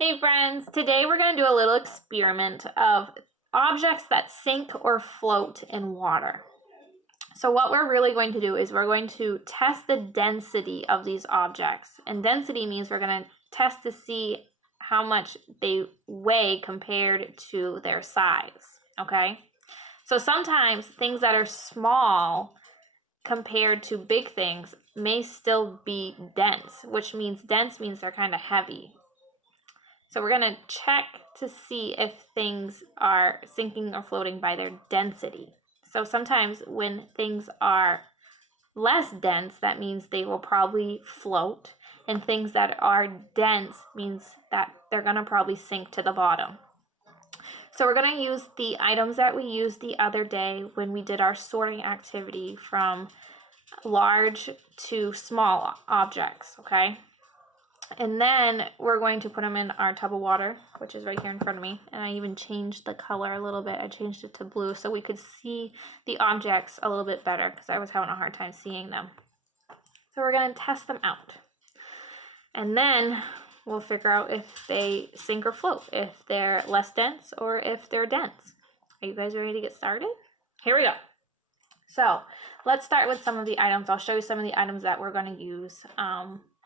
Hey friends, today we're going to do a little experiment of objects that sink or float in water. So what we're really going to do is we're going to test the density of these objects. And density means we're going to test to see how much they weigh compared to their size, okay? So sometimes things that are small compared to big things may still be dense, which means dense means they're kind of heavy. So we're going to check to see if things are sinking or floating by their density. So sometimes when things are less dense, that means they will probably float. And things that are dense means that they're going to probably sink to the bottom. So we're going to use the items that we used the other day when we did our sorting activity from large to small objects, okay? And then we're going to put them in our tub of water, which is right here in front of me. And I even changed the color a little bit. I changed it to blue so we could see the objects a little bit better because I was having a hard time seeing them. So we're going to test them out. And then we'll figure out if they sink or float, if they're less dense or if they're dense. Are you guys ready to get started? Here we go. So let's start with some of the items. I'll show you some of the items that we're going to use.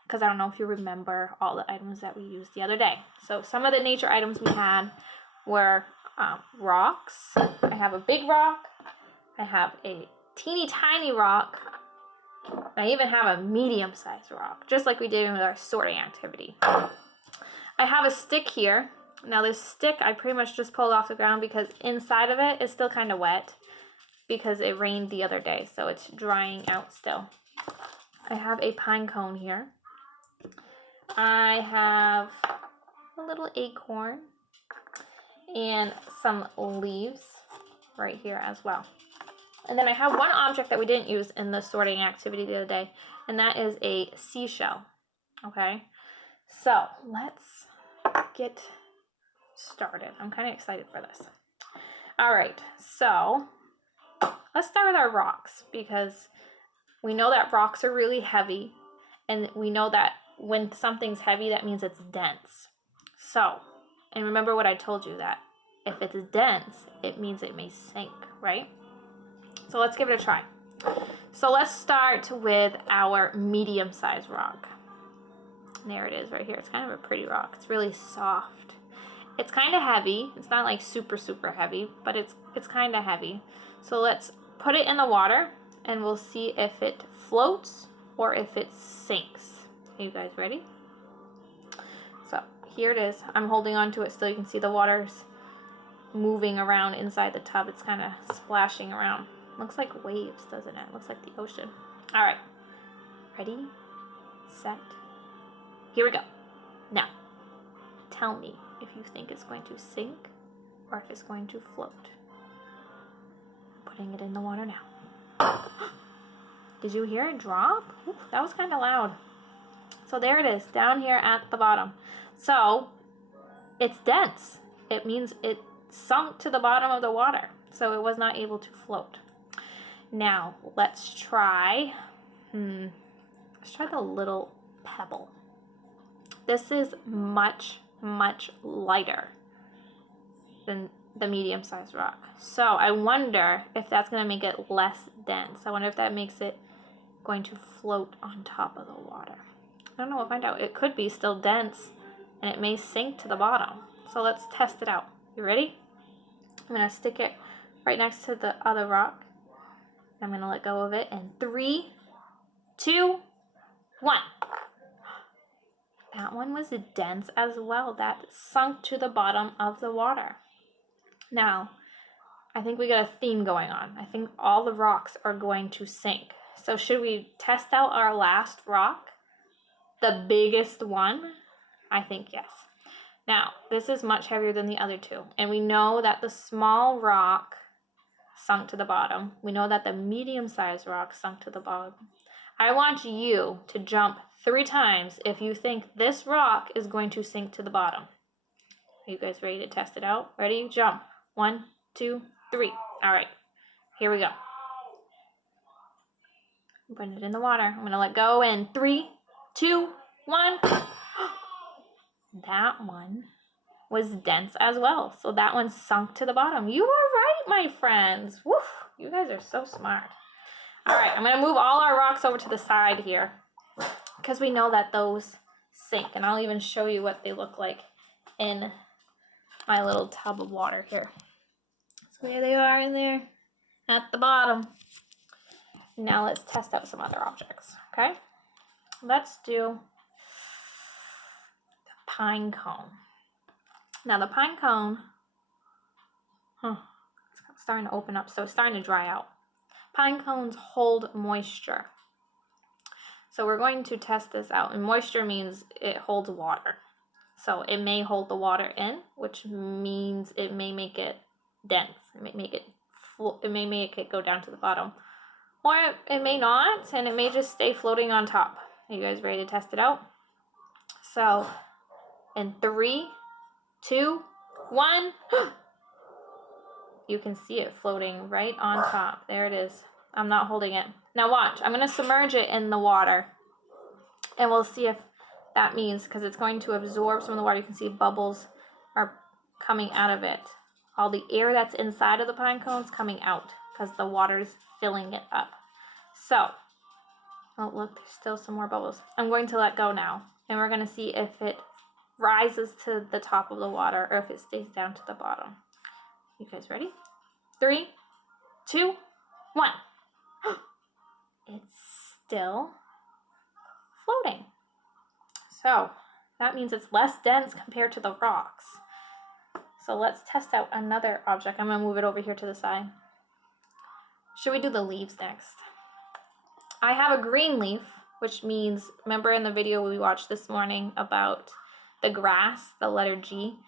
Because I don't know if you remember all the items that we used the other day. So some of the nature items we had were rocks. I have a big rock. I have a teeny tiny rock. I even have a medium-sized rock, just like we did with our sorting activity. I have a stick here. Now this stick I pretty much just pulled off the ground because inside of it is still kind of wet because it rained the other day, so it's drying out still. I have a pine cone here. I have a little acorn and some leaves right here as well. And then I have one object that we didn't use in the sorting activity the other day, and that is a seashell. Okay, so let's get started. I'm kind of excited for this. All right, so let's start with our rocks because we know that rocks are really heavy, and we know that when something's heavy, that means it's dense. So, and remember what I told you, that if it's dense, it means it may sink, right? So let's give it a try. So let's start with our medium-sized rock. There it is right here. It's kind of a pretty rock. It's really soft. It's kind of heavy. It's not like super, super heavy, but it's kind of heavy. So let's put it in the water and we'll see if it floats or if it sinks. Are you guys ready? So here it is. I'm holding on to it still. You can see the water's moving around inside the tub. It's kind of splashing around. Looks like waves, doesn't it? Looks like the ocean. All right. Ready, set, here we go. Now, tell me if you think it's going to sink or if it's going to float. Putting it in the water now. Did you hear it drop? Ooh, that was kind of loud. So there it is, down here at the bottom. So it's dense. It means it sunk to the bottom of the water, so it was not able to float. Now let's try the little pebble. This is much, much lighter than the medium-sized rock. So I wonder if that's going to make it less dense. I wonder if that makes it going to float on top of the water. I don't know, we'll find out. It could be still dense and it may sink to the bottom. So let's test it out. You ready? I'm going to stick it right next to the other rock. I'm going to let go of it in 3, 2, 1. That one was dense as well. That sunk to the bottom of the water. Now, I think we got a theme going on. I think all the rocks are going to sink. So should we test out our last rock? The biggest one? I think yes. Now, this is much heavier than the other two. And we know that the small rock sunk to the bottom. We know that the medium-sized rock sunk to the bottom. I want you to jump 3 times if you think this rock is going to sink to the bottom. Are you guys ready to test it out? Ready? Jump. 1, 2, 3. All right. Here we go. I'm putting it in the water. I'm going to let go in 3, 2, 1. that one was dense as well. So that one sunk to the bottom. You were right, my friends. Woo, you guys are so smart. All right, I'm gonna move all our rocks over to the side here because we know that those sink, and I'll even show you what they look like in my little tub of water here. So here they are in there at the bottom. Now let's test out some other objects, okay? Let's do the pine cone. Now the pine cone, it's starting to open up, so it's starting to dry out. Pine cones hold moisture. So we're going to test this out, and moisture means it holds water. So it may hold the water in, which means it may make it dense. It may make it go down to the bottom. Or it may not, and it may just stay floating on top. Are you guys ready to test it out? So in 3, 2, 1, you can see it floating right on top. There it is. I'm not holding it. Now watch, I'm gonna submerge it in the water, and we'll see if that means, because it's going to absorb some of the water. You can see bubbles are coming out of it. All the air that's inside of the pine cone's coming out because the water's filling it up. So, oh look, there's still some more bubbles. I'm going to let go now, and we're gonna see if it rises to the top of the water or if it stays down to the bottom. You guys ready? 3, 2, 1. It's still floating. So that means it's less dense compared to the rocks. So let's test out another object. I'm gonna move it over here to the side. Should we do the leaves next? I have a green leaf, which means, remember in the video we watched this morning about the grass, the letter G?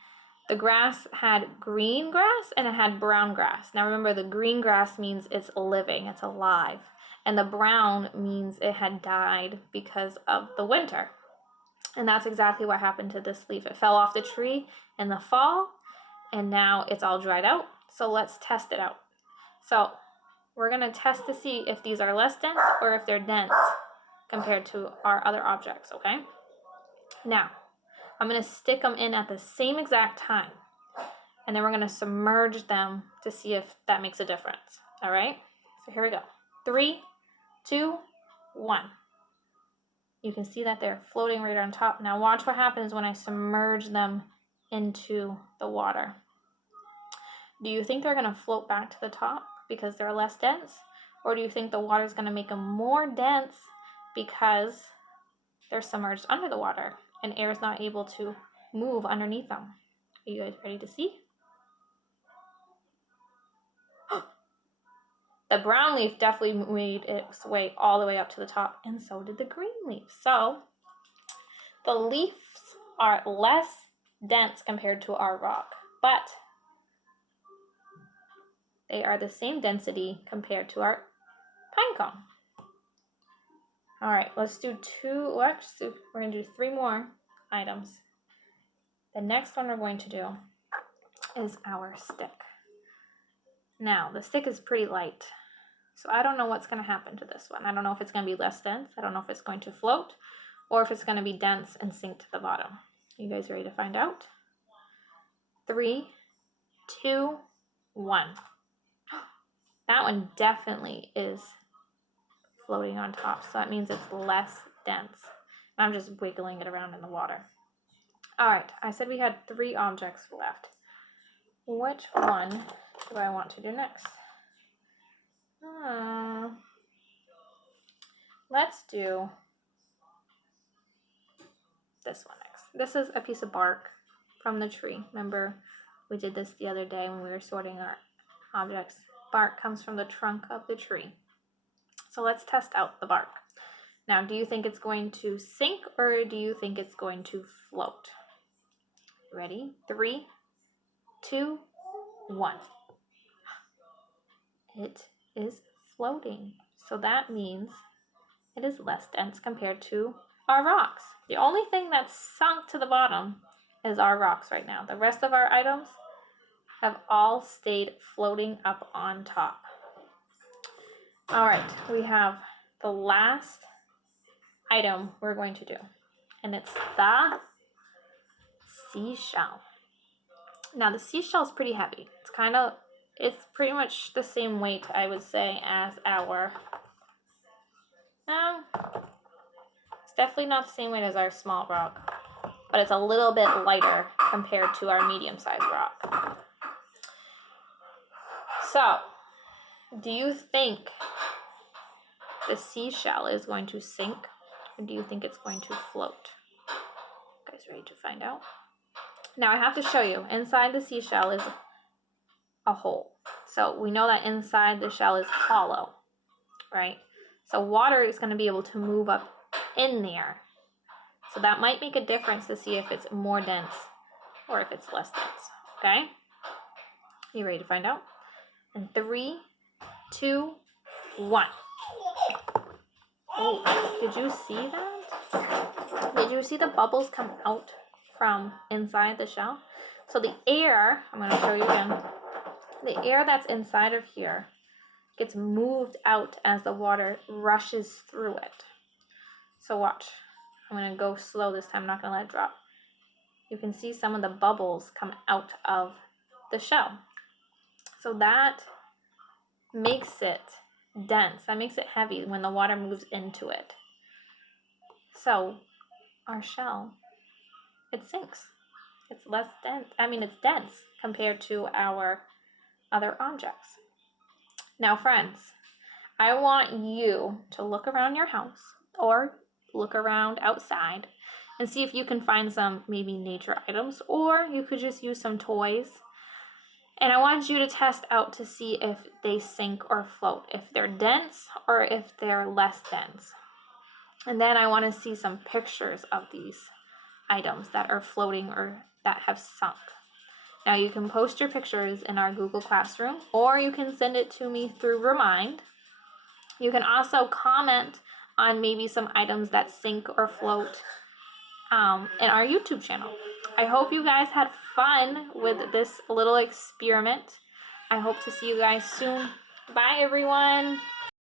The grass had green grass and it had brown grass. Now remember, the green grass means it's living, it's alive. And the brown means it had died because of the winter. And that's exactly what happened to this leaf. It fell off the tree in the fall, and now it's all dried out. So let's test it out. So we're gonna test to see if these are less dense or if they're dense compared to our other objects, okay? Now, I'm gonna stick them in at the same exact time, and then we're gonna submerge them to see if that makes a difference, all right? So here we go. 3, 2, 1. You can see that they're floating right on top. Now watch what happens when I submerge them into the water. Do you think they're gonna float back to the top because they're less dense? Or do you think the water is gonna make them more dense because they're submerged under the water and air is not able to move underneath them? Are you guys ready to see? The brown leaf definitely made its way all the way up to the top, and so did the green leaf. So the leaves are less dense compared to our rock, but they are the same density compared to our pine cone. All right, let's do we're gonna do 3 more items. The next one we're going to do is our stick. Now, the stick is pretty light, so I don't know what's going to happen to this one. I don't know if it's going to be less dense. I don't know if it's going to float or if it's going to be dense and sink to the bottom. You guys ready to find out? 3, 2, 1. That one definitely is floating on top, so that means it's less dense. I'm just wiggling it around in the water. All right, I said we had 3 objects left. Which one do I want to do next? Let's do this one next. This is a piece of bark from the tree. Remember, we did this the other day when we were sorting our objects. Bark comes from the trunk of the tree. So let's test out the bark. Now, do you think it's going to sink or do you think it's going to float? Ready? 3, 2, 1. It is floating. So that means it is less dense compared to our rocks. The only thing that's sunk to the bottom is our rocks right now. The rest of our items have all stayed floating up on top. All right, we have the last item we're going to do, and it's the seashell. Now the seashell is pretty heavy. It's pretty much the same weight, I would say, as our, it's definitely not the same weight as our small rock, but it's a little bit lighter compared to our medium-sized rock. So, do you think the seashell is going to sink, or do you think it's going to float? You guys ready to find out? Now I have to show you, inside the seashell is a hole. So we know that inside the shell is hollow, right? So water is going to be able to move up in there. So that might make a difference to see if it's more dense or if it's less dense, okay? You ready to find out? In 3, 2, 1. Oh, did you see that? Did you see the bubbles come out from inside the shell? So the air, I'm going to show you again, the air that's inside of here gets moved out as the water rushes through it. So watch. I'm going to go slow this time. I'm not going to let it drop. You can see some of the bubbles come out of the shell. So that makes it dense. That makes it heavy when the water moves into it. So our shell, it sinks. It's less dense. It's dense compared to our other objects. Now, friends, I want you to look around your house or look around outside and see if you can find some maybe nature items, or you could just use some toys. And I want you to test out to see if they sink or float, if they're dense or if they're less dense. And then I want to see some pictures of these items that are floating or that have sunk. Now you can post your pictures in our Google Classroom, or you can send it to me through Remind. You can also comment on maybe some items that sink or float in our YouTube channel. I hope you guys had fun with this little experiment. I hope to see you guys soon. Bye, everyone.